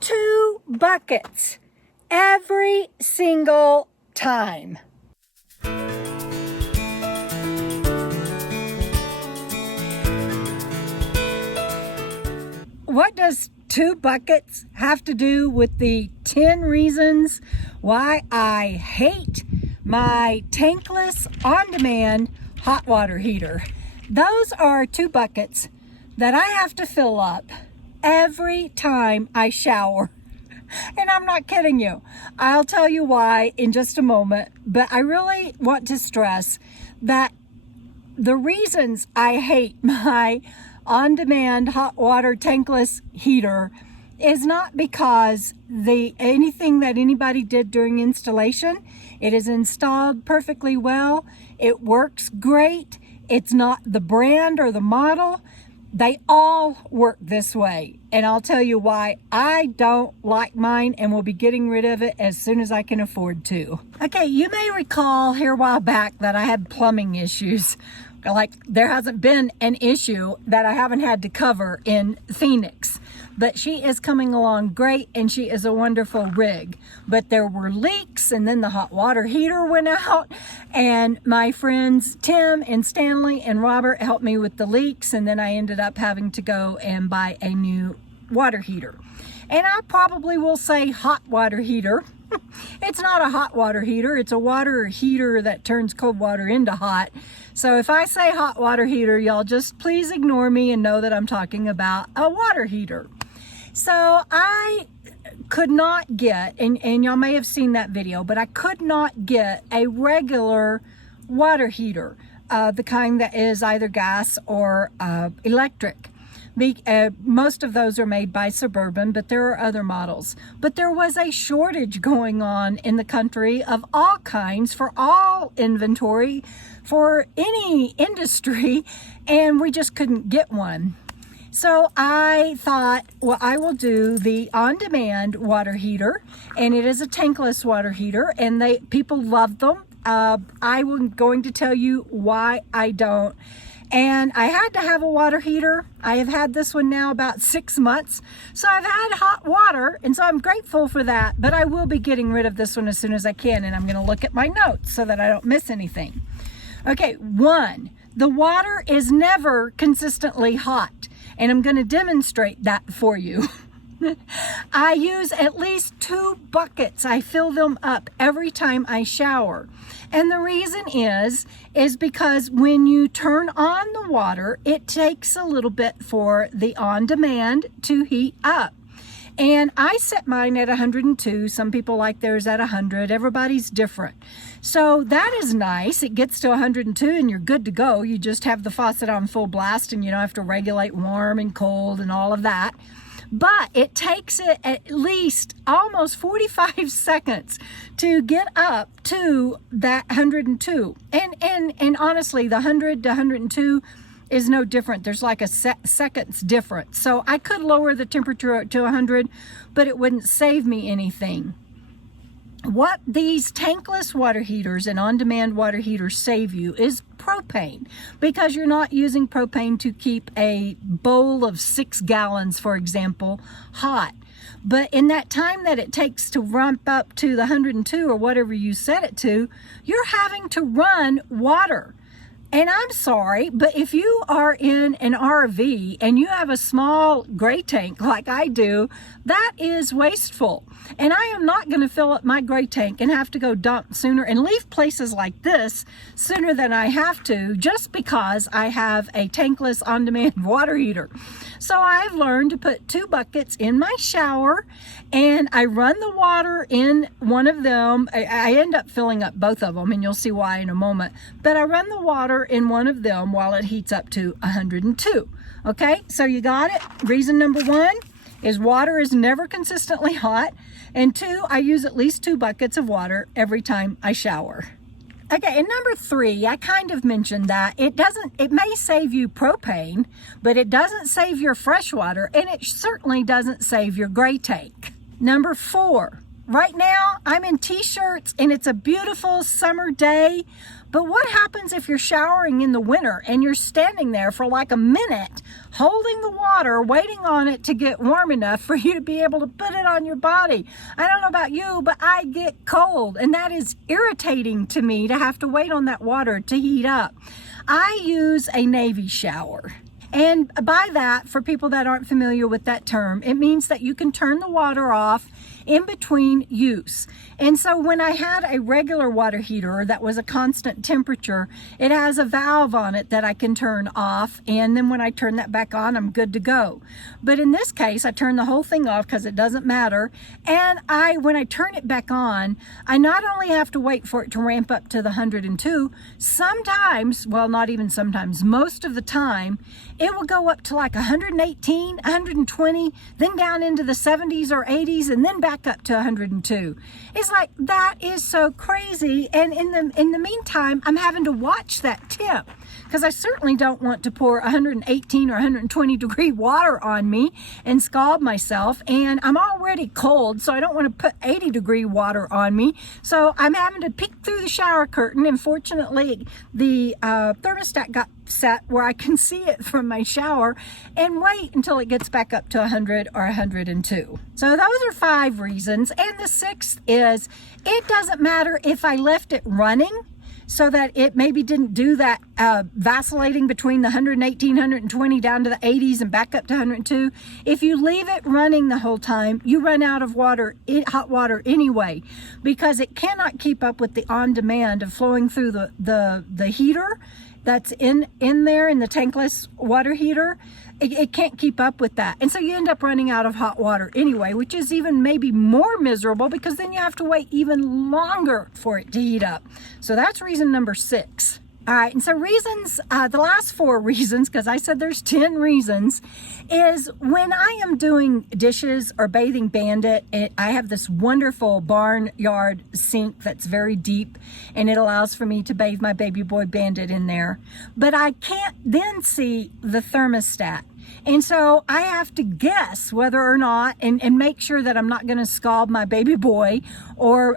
2 buckets every single time. What does 2 buckets have to do with the 10 reasons why I hate my tankless on-demand hot water heater? Those are 2 buckets that I have to fill up every time I shower. And I'm not kidding you. I'll tell you why in just a moment, but I really want to stress that the reasons I hate my on-demand hot water tankless heater is not because anything that anybody did during installation. It is installed perfectly well. It works great. It's not the brand or the model. They all work this way. And I'll tell you why I don't like mine and will be getting rid of it as soon as I can afford to. Okay, you may recall here a while back that I had plumbing issues. Like, there hasn't been an issue that I haven't had to cover in Phoenix. But she is coming along great, and she is a wonderful rig. But there were leaks, and then the hot water heater went out. And my friends Tim and Stanley and Robert helped me with the leaks, and then I ended up having to go and buy a new water heater. And I probably will say hot water heater. It's not a hot water heater. It's a water heater that turns cold water into hot. So if I say hot water heater, y'all just please ignore me and know that I'm talking about a water heater. So I could not get, and y'all may have seen that video, but I could not get a regular water heater, the kind that is either gas or electric. Most of those are made by Suburban, but there are other models. But there was a shortage going on in the country of all kinds for all inventory for any industry, and we just couldn't get one. So I thought, well, I will do the on-demand water heater, and it is a tankless water heater, and people love them. I'm going to tell you why I don't. And I had to have a water heater. I have had this one now about 6 months. So I've had hot water, and so I'm grateful for that. But I will be getting rid of this one as soon as I can, and I'm going to look at my notes so that I don't miss anything. Okay, 1, the water is never consistently hot, and I'm going to demonstrate that for you. I use at least 2 buckets. I fill them up every time I shower. And the reason is because when you turn on the water, it takes a little bit for the on-demand to heat up. And I set mine at 102. Some people like theirs at 100. Everybody's different. So that is nice. It gets to 102 and you're good to go. You just have the faucet on full blast and you don't have to regulate warm and cold and all of that. But it takes it at least almost 45 seconds to get up to that 102. And honestly, the 100 to 102 is no different. There's like a seconds difference. So I could lower the temperature to 100, but it wouldn't save me anything. What these tankless water heaters and on-demand water heaters save you is propane, because you're not using propane to keep a bowl of 6 gallons, for example, hot. But in that time that it takes to ramp up to the 102 or whatever you set it to, you're having to run water. And I'm sorry, but if you are in an RV and you have a small gray tank like I do, that is wasteful. And I am not going to fill up my gray tank and have to go dump sooner and leave places like this sooner than I have to, just because I have a tankless on-demand water heater. So I've learned to put 2 buckets in my shower, and I run the water in one of them. I end up filling up both of them, and you'll see why in a moment. But I run the water in one of them while it heats up to 102. Okay, so you got it. Reason number 1 is water is never consistently hot. And 2, I use at least 2 buckets of water every time I shower. Okay, and number 3, I kind of mentioned that it may save you propane, but it doesn't save your fresh water, and it certainly doesn't save your gray tank. Number 4, right now I'm in t-shirts and it's a beautiful summer day, But what happens if you're showering in the winter and you're standing there for like a minute holding the water, waiting on it to get warm enough for you to be able to put it on your body? I don't know about you, but I get cold, and that is irritating to me to have to wait on that water to heat up. I use a Navy shower. And by that, for people that aren't familiar with that term, it means that you can turn the water off in between use. And so when I had a regular water heater that was a constant temperature, it has a valve on it that I can turn off, and then when I turn that back on, I'm good to go. But in this case, I turn the whole thing off because it doesn't matter, and when I turn it back on, I not only have to wait for it to ramp up to the 102, sometimes, well, not even sometimes, most of the time, it will go up to like 118, 120, then down into the 70s or 80s, and then back up to 102. It's like, that is so crazy. And in the meantime, I'm having to watch that temp, because I certainly don't want to pour 118 or 120 degree water on me and scald myself. And I'm already cold, so I don't want to put 80 degree water on me. So I'm having to peek through the shower curtain, and fortunately the thermostat got set where I can see it from my shower, and wait until it gets back up to 100 or 102. So those are 5 reasons. And the 6th is, it doesn't matter if I left it running so that it maybe didn't do that vacillating between the 118, 120 down to the 80s and back up to 102. If you leave it running the whole time, you run out of water, hot water anyway, because it cannot keep up with the on-demand of flowing through the heater that's in there in the tankless water heater. It can't keep up with that. And so you end up running out of hot water anyway, which is even maybe more miserable, because then you have to wait even longer for it to heat up. So that's reason number 6. All right, and so reasons, the last 4 reasons, because I said there's 10 reasons, is when I am doing dishes or bathing Bandit, I have this wonderful barnyard sink that's very deep, and it allows for me to bathe my baby boy Bandit in there. But I can't then see the thermostat. And so I have to guess whether or not, and make sure that I'm not going to scald my baby boy or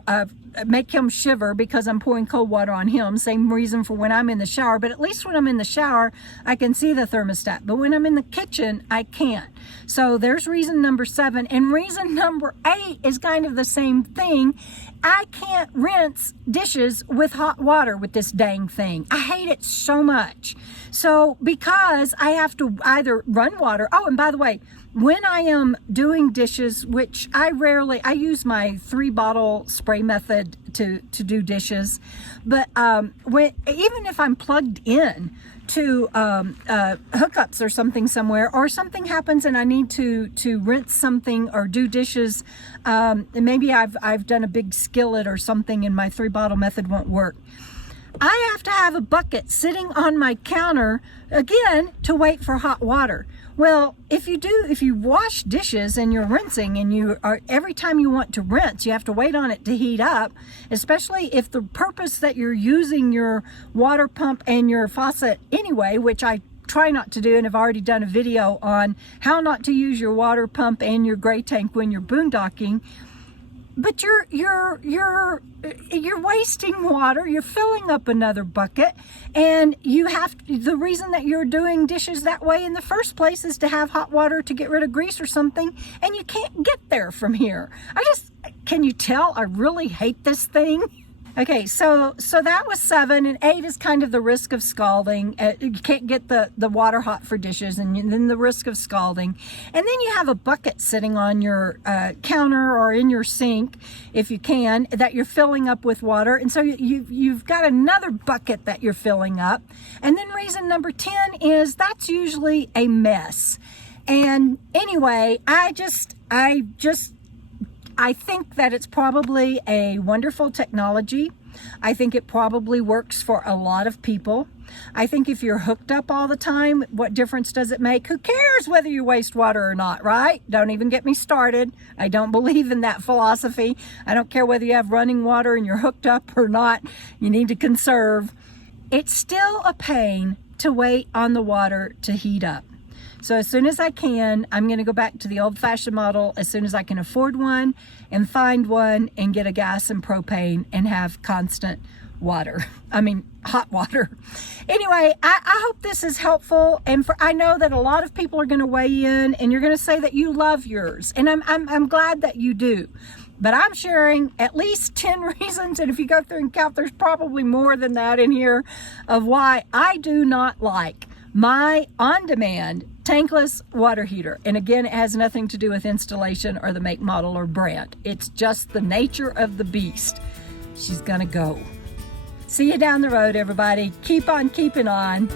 make him shiver because I'm pouring cold water on him. Same reason for when I'm in the shower, but at least when I'm in the shower, I can see the thermostat. But when I'm in the kitchen, I can't. So there's reason number 7. And reason number 8 is kind of the same thing. I can't rinse dishes with hot water with this dang thing. I hate it so much. So because I have to either run water. Oh, and by the way, when I am doing dishes, which I use my 3-bottle spray method to do dishes, but even if I'm plugged in to hookups or something somewhere, or something happens and I need to rinse something or do dishes, and maybe I've done a big skillet or something and my 3-bottle method won't work, I have to have a bucket sitting on my counter again to wait for hot water. Well, if you wash dishes and you're rinsing, and every time you want to rinse, you have to wait on it to heat up, especially if the purpose that you're using your water pump and your faucet anyway, which I try not to do, and I've already done a video on how not to use your water pump and your gray tank when you're boondocking. But you're wasting water. You're filling up another bucket, and the reason that you're doing dishes that way in the first place is to have hot water to get rid of grease or something, and you can't get there from here. Can you tell I really hate this thing? Okay, so that was 7, and 8 is kind of the risk of scalding. You can't get the water hot for dishes, and then the risk of scalding. And then you have a bucket sitting on your counter or in your sink, if you can, that you're filling up with water. And so you've got another bucket that you're filling up. And then reason number 10 is that's usually a mess. And anyway, I think that it's probably a wonderful technology. I think it probably works for a lot of people. I think if you're hooked up all the time, what difference does it make? Who cares whether you waste water or not, right? Don't even get me started. I don't believe in that philosophy. I don't care whether you have running water and you're hooked up or not. You need to conserve. It's still a pain to wait on the water to heat up. So as soon as I can, I'm going to go back to the old-fashioned model as soon as I can afford one and find one and get a gas and propane and have constant water. I mean, hot water. Anyway, I hope this is helpful. And I know that a lot of people are going to weigh in and you're going to say that you love yours. And I'm glad that you do. But I'm sharing at least 10 reasons. And if you go through and count, there's probably more than that in here of why I do not like my on-demand tankless water heater. And again, it has nothing to do with installation or the make, model, or brand. It's just the nature of the beast. She's gonna go. See you down the road, everybody. Keep on keeping on.